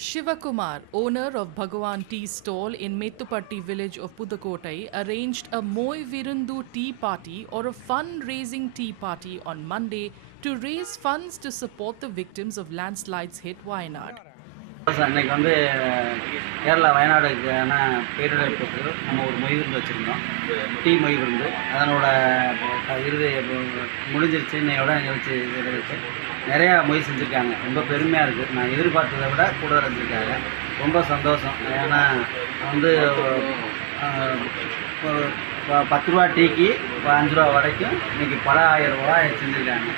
Shivakumar, owner of Bhagavan Tea Stall in Mettupatti village of Pudukkottai, arranged a Moi Virundu tea party or a fundraising tea party on Monday to raise funds to support the victims of landslides hit Wayanad. அன்றைக்கி வந்து கேரளா வயநாடுக்கான பேரிடருக்கு நம்ம ஒரு மொய் விருந்து வச்சுருந்தோம், tea மொய் விருந்து. அதனோட இறுதி முடிஞ்சிருச்சு. இன்னையோட நிகழ்ச்சி இருக்கு. நிறையா மொய் செஞ்சுருக்காங்க. ரொம்ப பெருமையாக இருக்குது. நான் எதிர்பார்த்ததை விட கூட செஞ்சுருக்காங்க. ரொம்ப சந்தோஷம். ஏன்னா வந்து 10 ரூபா டீக்கு 5 ரூபா வரைக்கும் இன்றைக்கி பல 1000 ரூபாய் செஞ்சுருக்காங்க.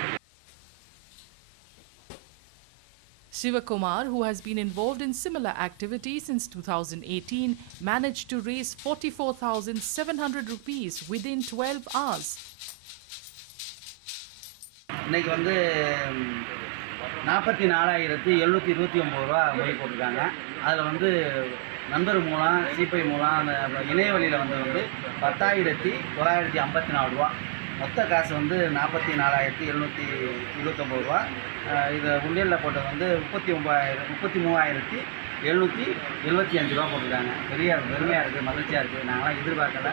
Shivakumar, who has been involved in similar activities since 2018, managed to raise 44,700 rupees within 12 hours. இன்னைக்கு வந்து 44,729 ரூபா மொய் போட்டிருக்காங்க. அதில் வந்து நண்பர் மூலம், சிபை மூலம், அந்த இணைய வழியில் வந்து 10,954 ரூபா. மொத்த காசு வந்து 44,729 ரூபா. இதை உண்டியலில் போட்டது வந்து 33,775 ரூபா போட்டிருக்காங்க. பெருமையாக இருக்குது, மகிழ்ச்சியாக இருக்குது. நாங்களாம் எதிர்பார்க்கல.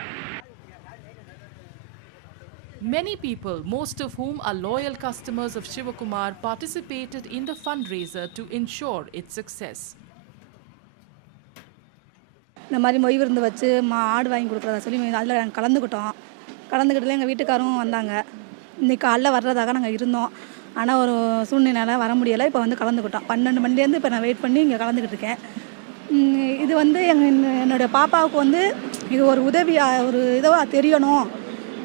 Many people, most of whom are loyal customers of Shivakumar, participated in the fundraiser to ensure its success. இந்த மாதிரி மொய் விருந்து வச்சு ஆடு வாங்கி கொடுக்குறதா சொல்லி அதில் நாங்கள் கலந்துக்கிட்டதில் எங்கள் வீட்டுக்காரரும் வந்தாங்க. இன்றைக்கி காலைல வர்றதாக நாங்கள் இருந்தோம். ஆனால் ஒரு சூழ்நிலையால் வர முடியலை. இப்போ வந்து கலந்துக்கிட்டோம். 12 மணிலேருந்து இப்போ நான் வெயிட் பண்ணி இங்கே கலந்துக்கிட்டு இருக்கேன். இது வந்து என்னுடைய பாப்பாவுக்கு வந்து இது ஒரு உதவியாக ஒரு இதுவாக தெரியணும்,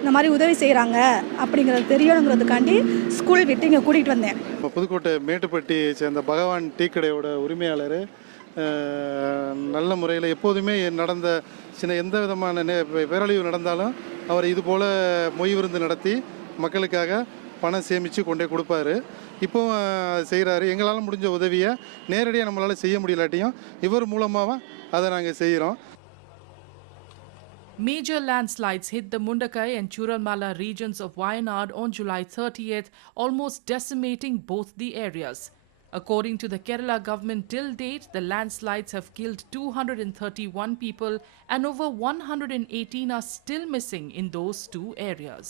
இந்த மாதிரி உதவி செய்கிறாங்க அப்படிங்கிறது தெரியணுங்கிறதுக்காண்டி ஸ்கூல் விட்டு இங்கே கூட்டிகிட்டு வந்தேன். இப்போ புதுக்கோட்டை மேட்டுப்பட்டியை சேர்ந்த பகவான் டீ கடையோட உரிமையாளர் நல்ல முறையில் எப்போதுமே நடந்த எந்த விதமான பேரழிவு நடந்தாலும் அவர் இது போல் மொய் விருந்து நடத்தி மக்களுக்காக பணம் சேமித்து கொண்டே கொடுப்பாரு. இப்போவும் செய்கிறாரு. எங்களால் முடிஞ்ச உதவியை நேரடியாக நம்மளால் செய்ய முடியலாட்டியும் இவர் மூலமாக அதை நாங்கள் செய்கிறோம். Major landslides hit the Mundakai and Churalmala regions of Wayanad on July 30th, almost decimating both the areas. According to the Kerala government, till date, the landslides have killed 231 people and over 118 are still missing in those two areas.